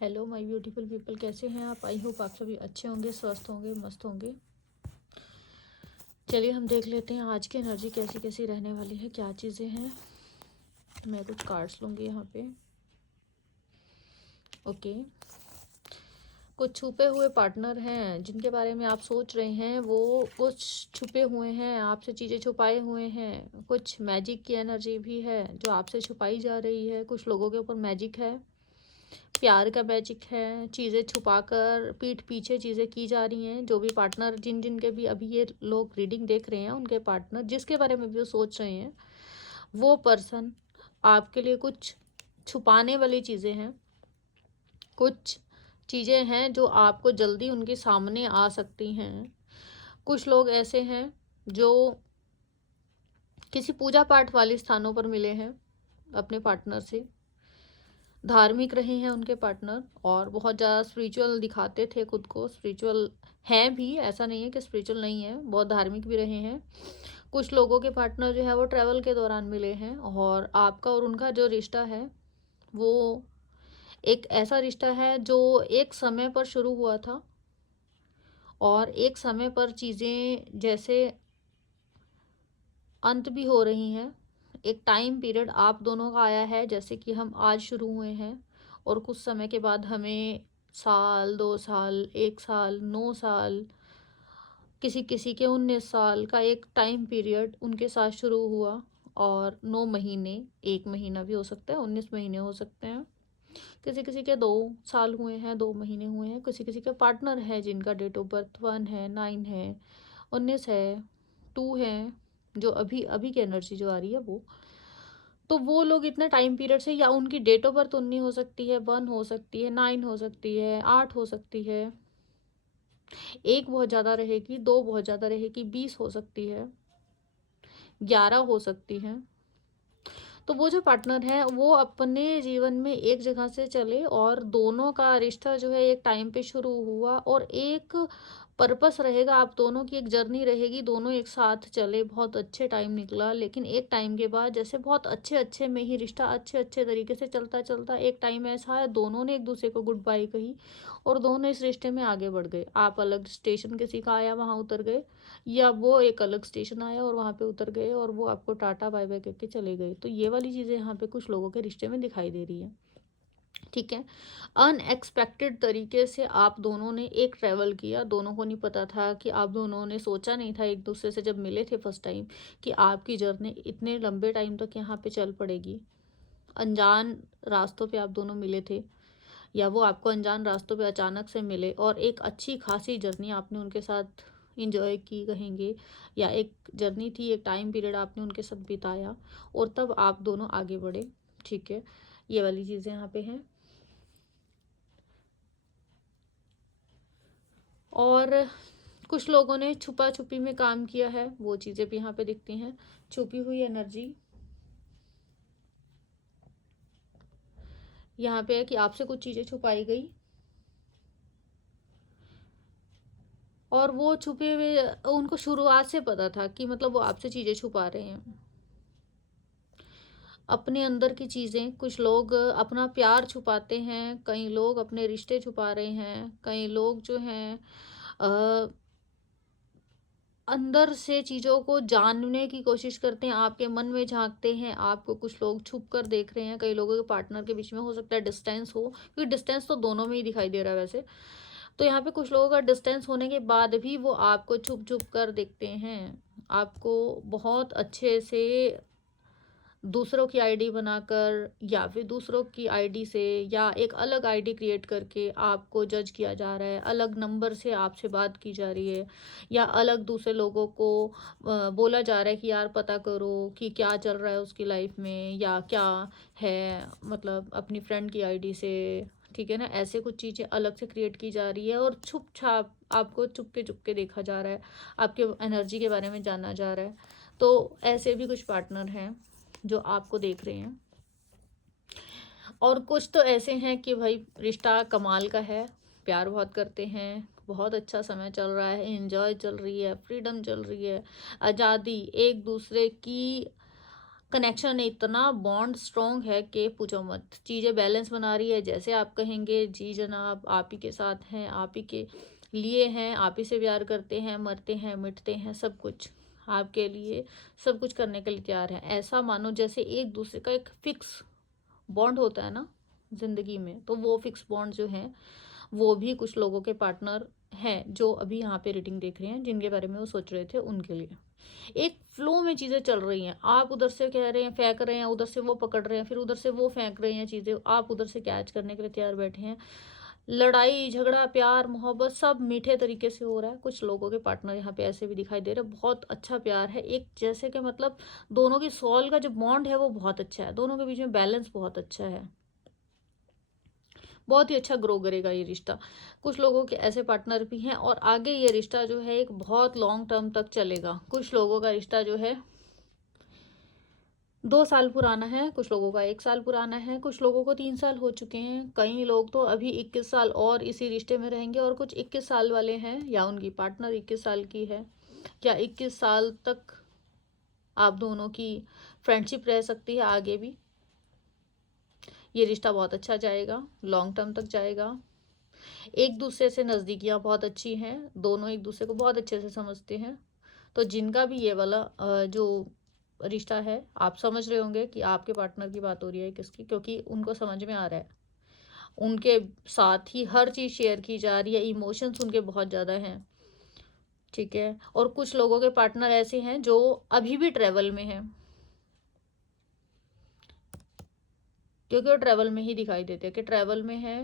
Hello my beautiful people, कैसे हैं आप? आई होप आप सभी अच्छे होंगे, स्वस्थ होंगे, मस्त होंगे। चलिए हम देख लेते हैं आज की एनर्जी कैसी कैसी रहने वाली है, क्या चीज़ें हैं। मैं कुछ कार्ड्स लूँगी यहाँ पे। ओके, कुछ छुपे हुए पार्टनर हैं जिनके बारे में आप सोच रहे हैं, वो कुछ छुपे हुए हैं, आपसे चीज़ें छुपाए हुए हैं। कुछ मैजिक की एनर्जी भी है जो आपसे छुपाई जा रही है। कुछ लोगों के ऊपर मैजिक है, प्यार का मैजिक है, चीज़ें छुपाकर पीठ पीछे चीज़ें की जा रही हैं। जो भी पार्टनर जिन जिन के भी अभी ये लोग रीडिंग देख रहे हैं, उनके पार्टनर जिसके बारे में भी वो सोच रहे हैं, वो पर्सन आपके लिए कुछ छुपाने वाली चीज़ें हैं। कुछ चीज़ें हैं जो आपको जल्दी उनके सामने आ सकती हैं। कुछ लोग ऐसे हैं जो किसी पूजा पाठ वाले स्थानों पर मिले हैं अपने पार्टनर से। धार्मिक रहे हैं उनके पार्टनर और बहुत ज़्यादा स्पिरिचुअल दिखाते थे खुद को। स्पिरिचुअल हैं भी, ऐसा नहीं है कि स्पिरिचुअल नहीं है, बहुत धार्मिक भी रहे हैं। कुछ लोगों के पार्टनर जो है वो ट्रैवल के दौरान मिले हैं और आपका और उनका जो रिश्ता है वो एक ऐसा रिश्ता है जो एक समय पर शुरू हुआ था और एक समय पर चीज़ें जैसे अंत भी हो रही हैं। एक टाइम पीरियड आप दोनों का आया है, जैसे कि हम आज शुरू हुए हैं और कुछ समय के बाद हमें साल, 2 साल, 1 साल, 9 साल, किसी किसी के 19 साल का एक टाइम पीरियड उनके साथ शुरू हुआ। और 9 महीने, 1 महीना भी हो सकता है, 19 महीने हो सकते हैं। किसी किसी के 2 साल हुए हैं, 2 महीने हुए हैं। किसी किसी के पार्टनर है जिनका डेट ऑफ बर्थ 1 है, 9 है, 19 है, 2 है, जो अभी अभी की एनर्जी जो आ रही है वो। तो वो लोग इतने टाइम पीरियड से, या उनकी डेट ऑफ बर्थ 19 हो सकती है, 1 हो सकती है, 9 हो सकती है, 8 हो सकती है, 1 बहुत ज़्यादा रहेगी, 2 बहुत ज़्यादा रहेगी, 20 हो सकती है, 11 हो सकती है। तो वो जो पार्टनर है वो अपने जीवन में एक जगह से चले और दोनों का रिश्ता जो है एक टाइम पे शुरू हुआ और एक पर्पस रहेगा, आप दोनों की एक जर्नी रहेगी, दोनों एक साथ चले, बहुत अच्छे टाइम निकला। लेकिन एक टाइम के बाद जैसे बहुत अच्छे अच्छे में ही रिश्ता अच्छे अच्छे तरीके से चलता चलता एक टाइम ऐसा है दोनों ने एक दूसरे को गुड बाय कही और दोनों इस रिश्ते में आगे बढ़ गए। आप अलग स्टेशन किसी का आया वहाँ उतर गए, या वो एक अलग स्टेशन आया और वहाँ पे उतर गए और वो आपको टाटा बाय बाय करके चले गए। तो ये वाली चीज़ें यहाँ पे कुछ लोगों के रिश्ते में दिखाई दे रही है। ठीक है, अनएक्सपेक्टेड तरीके से आप दोनों ने एक ट्रैवल किया। दोनों को नहीं पता था कि आप दोनों ने सोचा नहीं था एक दूसरे से जब मिले थे फर्स्ट टाइम कि आपकी जर्नी इतने लंबे टाइम तक यहाँ पे चल पड़ेगी। अनजान रास्तों पे आप दोनों मिले थे, या वो आपको अनजान रास्तों पे अचानक से मिले और एक अच्छी खासी जर्नी आपने उनके साथ इंजॉय की कहेंगे, या एक जर्नी थी, एक टाइम पीरियड आपने उनके साथ बिताया और तब आप दोनों आगे बढ़े। ठीक है, ये वाली चीज़ें यहाँ पे हैं। और कुछ लोगों ने छुपा छुपी में काम किया है, वो चीज़ें भी यहाँ पे दिखती हैं। छुपी हुई एनर्जी यहाँ पे है कि आपसे कुछ चीज़ें छुपाई गई और वो छुपे हुए उनको शुरुआत से पता था कि मतलब वो आपसे चीज़ें छुपा रहे हैं, अपने अंदर की चीज़ें। कुछ लोग अपना प्यार छुपाते हैं, कई लोग अपने रिश्ते छुपा रहे हैं, कई लोग जो हैं अंदर से चीज़ों को जानने की कोशिश करते हैं, आपके मन में झांकते हैं, आपको कुछ लोग छुप कर देख रहे हैं। कई लोगों के पार्टनर के बीच में हो सकता है डिस्टेंस हो, क्योंकि डिस्टेंस तो दोनों में ही दिखाई दे रहा है वैसे। तो यहाँ पे कुछ लोगों का डिस्टेंस होने के बाद भी वो आपको छुप छुप कर देखते हैं, आपको बहुत अच्छे से दूसरों की आईडी बनाकर या फिर दूसरों की आईडी से या एक अलग आईडी क्रिएट करके आपको जज किया जा रहा है, अलग नंबर से आपसे बात की जा रही है, या अलग दूसरे लोगों को बोला जा रहा है कि यार पता करो कि क्या चल रहा है उसकी लाइफ में या क्या है, मतलब अपनी फ्रेंड की आईडी से। ठीक है ना, ऐसे कुछ चीज़ें अलग से क्रिएट की जा रही है और छुप छाप आपको चुपके देखा जा रहा है, आपके एनर्जी के बारे में जाना जा रहा है। तो ऐसे भी कुछ पार्टनर हैं जो आपको देख रहे हैं। और कुछ तो ऐसे हैं कि भाई रिश्ता कमाल का है, प्यार बहुत करते हैं, बहुत अच्छा समय चल रहा है, एंजॉय चल रही है, फ्रीडम चल रही है, आज़ादी, एक दूसरे की कनेक्शन इतना बॉन्ड स्ट्रॉन्ग है कि पूछो मत। चीज़ें बैलेंस बना रही है, जैसे आप कहेंगे जी जनाब, आप ही के साथ हैं, आप ही के लिए हैं, आप ही से प्यार करते हैं, मरते हैं मिटते हैं, सब कुछ आपके लिए, सब कुछ करने के लिए तैयार है। ऐसा मानो जैसे एक दूसरे का एक फिक्स बॉन्ड होता है ना ज़िंदगी में, तो वो फिक्स बॉन्ड जो है वो भी कुछ लोगों के पार्टनर हैं जो अभी यहाँ पे रीडिंग देख रहे हैं, जिनके बारे में वो सोच रहे थे उनके लिए। एक फ्लो में चीज़ें चल रही हैं, आप उधर से कह रहे हैं फेंक रहे हैं, उधर से वो पकड़ रहे हैं, फिर उधर से वो फेंक रहे हैं चीज़ें, आप उधर से कैच करने के लिए तैयार बैठे हैं। लड़ाई झगड़ा प्यार मोहब्बत सब मीठे तरीके से हो रहा है। कुछ लोगों के पार्टनर यहाँ पे ऐसे भी दिखाई दे रहे हैं, बहुत अच्छा प्यार है एक जैसे कि मतलब दोनों की सोल का जो बॉन्ड है वो बहुत अच्छा है, दोनों के बीच में बैलेंस बहुत अच्छा है, बहुत ही अच्छा ग्रो करेगा ये रिश्ता। कुछ लोगों के ऐसे पार्टनर भी हैं और आगे ये रिश्ता जो है एक बहुत लॉन्ग टर्म तक चलेगा। कुछ लोगों का रिश्ता जो है 2 साल पुराना है, कुछ लोगों का 1 साल पुराना है, कुछ लोगों को 3 साल हो चुके हैं, कई लोग तो अभी 21 साल और इसी रिश्ते में रहेंगे, और कुछ 21 साल वाले हैं या उनकी पार्टनर 21 साल की है, या 21 साल तक आप दोनों की फ्रेंडशिप रह सकती है आगे भी। ये रिश्ता बहुत अच्छा जाएगा, लॉन्ग टर्म तक जाएगा। एक दूसरे से नज़दीकियाँ बहुत अच्छी हैं, दोनों एक दूसरे को बहुत अच्छे से समझते हैं। तो जिनका भी ये वाला जो रिश्ता है, आप समझ रहे होंगे कि आपके पार्टनर की बात हो रही है किसकी, क्योंकि उनको समझ में आ रहा है, उनके साथ ही हर चीज़ शेयर की जा रही है, इमोशंस उनके बहुत ज़्यादा हैं, ठीक है। और कुछ लोगों के पार्टनर ऐसे हैं जो अभी भी ट्रैवल में हैं, क्योंकि वो ट्रैवल में ही दिखाई देते हैं कि ट्रैवल में है।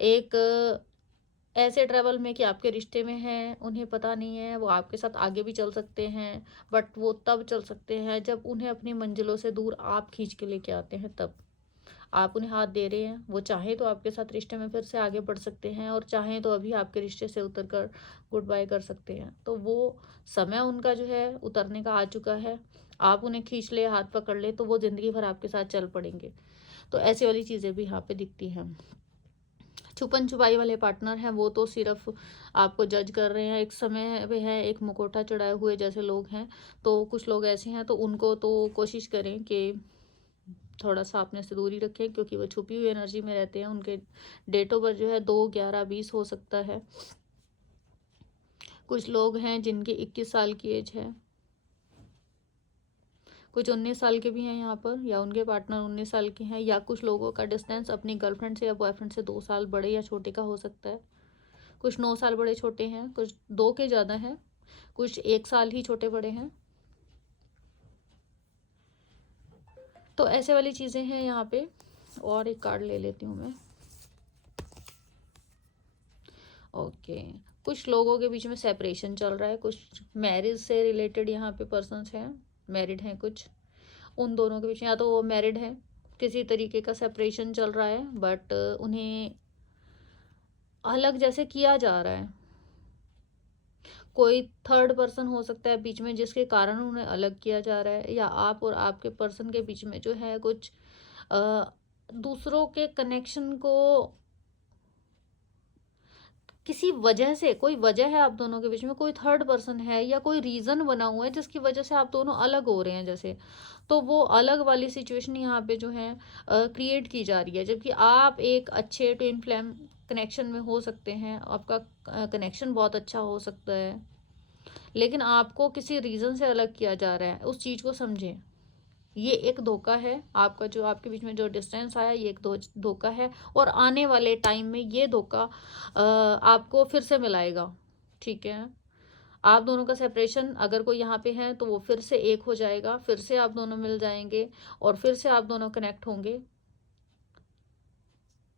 एक ऐसे ट्रैवल में कि आपके रिश्ते में हैं, उन्हें पता नहीं है, वो आपके साथ आगे भी चल सकते हैं, बट वो तब चल सकते हैं जब उन्हें अपनी मंजिलों से दूर आप खींच के लेके आते हैं। तब आप उन्हें हाथ दे रहे हैं, वो चाहे तो आपके साथ रिश्ते में फिर से आगे बढ़ सकते हैं, और चाहे तो अभी आपके रिश्ते से उतर कर गुड बाय कर सकते हैं। तो वो समय उनका जो है उतरने का आ चुका है। आप उन्हें खींच ले, हाथ पकड़ ले, तो वो ज़िंदगी भर आपके साथ चल पड़ेंगे। तो ऐसी वाली चीज़ें भी यहाँ पे दिखती हैं। छुपन छुपाई वाले पार्टनर हैं, वो तो सिर्फ आपको जज कर रहे हैं, एक समय पे है, एक मुखौटा चढ़ाए हुए जैसे लोग हैं। तो कुछ लोग ऐसे हैं, तो उनको तो कोशिश करें कि थोड़ा सा अपने से दूरी रखें, क्योंकि वो छुपी हुई एनर्जी में रहते हैं। उनके डेट ऑफ बर्थ जो है 2/11/20 हो सकता है। कुछ लोग हैं जिनकी 21 साल की एज है, कुछ 19 साल के भी हैं यहाँ पर, या उनके पार्टनर 19 साल के हैं, या कुछ लोगों का डिस्टेंस अपनी गर्लफ्रेंड से या बॉयफ्रेंड से 2 साल बड़े या छोटे का हो सकता है। कुछ 9 साल बड़े छोटे हैं, कुछ 2 के ज़्यादा हैं, कुछ 1 साल ही छोटे बड़े हैं। तो ऐसे वाली चीज़ें हैं यहाँ पे। और एक कार्ड ले लेती हूँ मैं। ओके, कुछ लोगों के बीच में सेपरेशन चल रहा है, कुछ मैरिज से रिलेटेड यहाँ पे पर्सन्स हैं, मैरिड हैं कुछ। उन दोनों के बीच में या तो वो मैरिड है, किसी तरीके का सेपरेशन चल रहा है, बट उन्हें अलग जैसे किया जा रहा है। कोई थर्ड पर्सन हो सकता है बीच में, जिसके कारण उन्हें अलग किया जा रहा है, या आप और आपके पर्सन के बीच में जो है कुछ दूसरों के कनेक्शन को किसी वजह से, कोई वजह है आप दोनों के बीच में, कोई थर्ड पर्सन है या कोई रीज़न बना हुआ है जिसकी वजह से आप दोनों अलग हो रहे हैं जैसे। तो वो अलग वाली सिचुएशन यहाँ पे जो है क्रिएट की जा रही है, जबकि आप एक अच्छे ट्विन फ्लेम कनेक्शन में हो सकते हैं, आपका कनेक्शन बहुत अच्छा हो सकता है, लेकिन आपको किसी रीज़न से अलग किया जा रहा है। उस चीज़ को समझें, ये एक धोखा है आपका, जो आपके बीच में जो डिस्टेंस आया ये एक धोखा है, और आने वाले टाइम में ये धोखा आपको फिर से मिलाएगा, ठीक है। आप दोनों का सेपरेशन अगर कोई यहाँ पे है तो वो फिर से एक हो जाएगा, फिर से आप दोनों मिल जाएंगे, और फिर से आप दोनों कनेक्ट होंगे,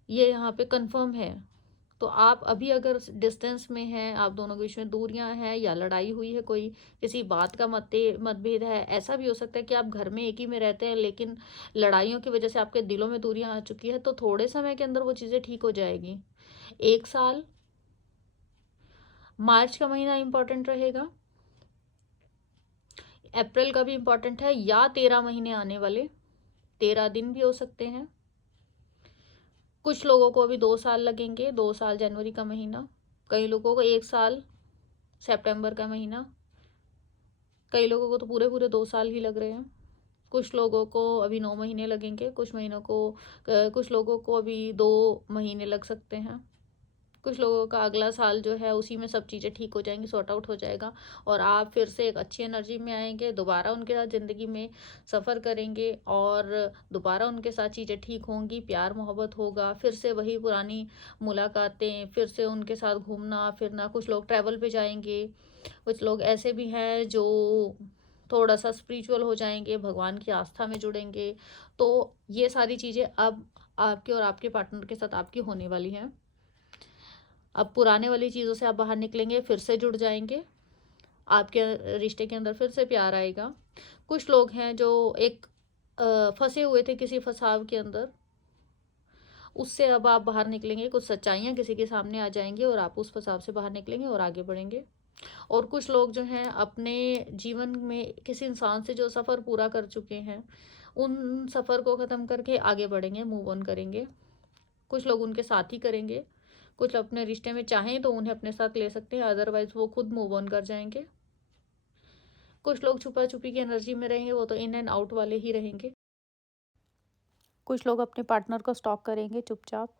ये यहाँ पे कंफर्म है। तो आप अभी अगर डिस्टेंस में हैं, आप दोनों के बीच में दूरियां हैं, या लड़ाई हुई है, कोई किसी बात का मतभेद है, ऐसा भी हो सकता है कि आप घर में एक ही में रहते हैं, लेकिन लड़ाइयों की वजह से आपके दिलों में दूरियां आ चुकी है, तो थोड़े समय के अंदर वो चीज़ें ठीक हो जाएगी। 1 साल, मार्च का महीना इंपॉर्टेंट रहेगा, अप्रैल का भी इंपॉर्टेंट है, या 13 महीने आने वाले 13 दिन भी हो सकते हैं। कुछ लोगों को अभी 2 साल लगेंगे, 2 साल जनवरी का महीना, कई लोगों को 1 साल सितंबर का महीना, कई लोगों को तो पूरे पूरे 2 साल ही लग रहे हैं। कुछ लोगों को अभी 9 महीने लगेंगे, कुछ लोगों को अभी 2 महीने लग सकते हैं, कुछ लोगों का अगला साल जो है उसी में सब चीज़ें ठीक हो जाएंगी, सॉर्ट आउट हो जाएगा और आप फिर से एक अच्छी एनर्जी में आएंगे, दोबारा उनके साथ ज़िंदगी में सफ़र करेंगे और दोबारा उनके साथ चीज़ें ठीक होंगी, प्यार मोहब्बत होगा, फिर से वही पुरानी मुलाकातें, फिर से उनके साथ घूमना फिरना। कुछ लोग ट्रैवल पे जाएंगे, कुछ लोग ऐसे भी हैं जो थोड़ा सा स्पिरिचुअल हो जाएंगे, भगवान की आस्था में जुड़ेंगे। तो ये सारी चीज़ें अब आपके और आपके पार्टनर के साथ आपकी होने वाली हैं। अब पुराने वाली चीज़ों से आप बाहर निकलेंगे, फिर से जुड़ जाएंगे, आपके रिश्ते के अंदर फिर से प्यार आएगा। कुछ लोग हैं जो एक फंसे हुए थे किसी फसाव के अंदर, उससे अब आप बाहर निकलेंगे, कुछ सच्चाइयाँ किसी के सामने आ जाएंगी और आप उस फसाव से बाहर निकलेंगे और आगे बढ़ेंगे। और कुछ लोग जो हैं अपने जीवन में किसी इंसान से जो सफ़र पूरा कर चुके हैं, उन सफ़र को ख़त्म करके आगे बढ़ेंगे, मूव ऑन करेंगे। कुछ लोग उनके साथ ही करेंगे, कुछ अपने रिश्ते में चाहें तो उन्हें अपने साथ ले सकते हैं, अदरवाइज वो खुद मूव ऑन कर जाएंगे। कुछ लोग छुपा छुपी की एनर्जी में रहेंगे, वो तो इन एंड आउट वाले ही रहेंगे। कुछ लोग अपने पार्टनर को स्टॉक करेंगे चुपचाप।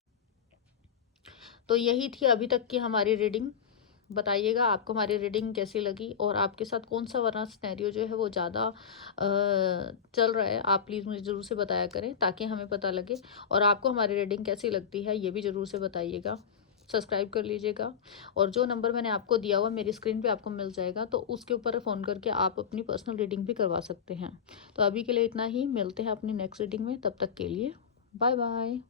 तो यही थी अभी तक की हमारी रीडिंग। बताइएगा आपको हमारी रीडिंग कैसी लगी और आपके साथ कौन सा वाला सिनेरियो जो है वो ज़्यादा चल रहा है। आप प्लीज़ मुझे ज़रूर से बताया करें ताकि हमें पता लगे। और आपको हमारी रीडिंग कैसी लगती है ये भी ज़रूर से बताइएगा। सब्सक्राइब कर लीजिएगा और जो नंबर मैंने आपको दिया हुआ मेरी स्क्रीन पे आपको मिल जाएगा, तो उसके ऊपर फ़ोन करके आप अपनी पर्सनल रीडिंग भी करवा सकते हैं। तो अभी के लिए इतना ही, मिलते हैं अपनी नेक्स्ट रीडिंग में, तब तक के लिए बाय बाय।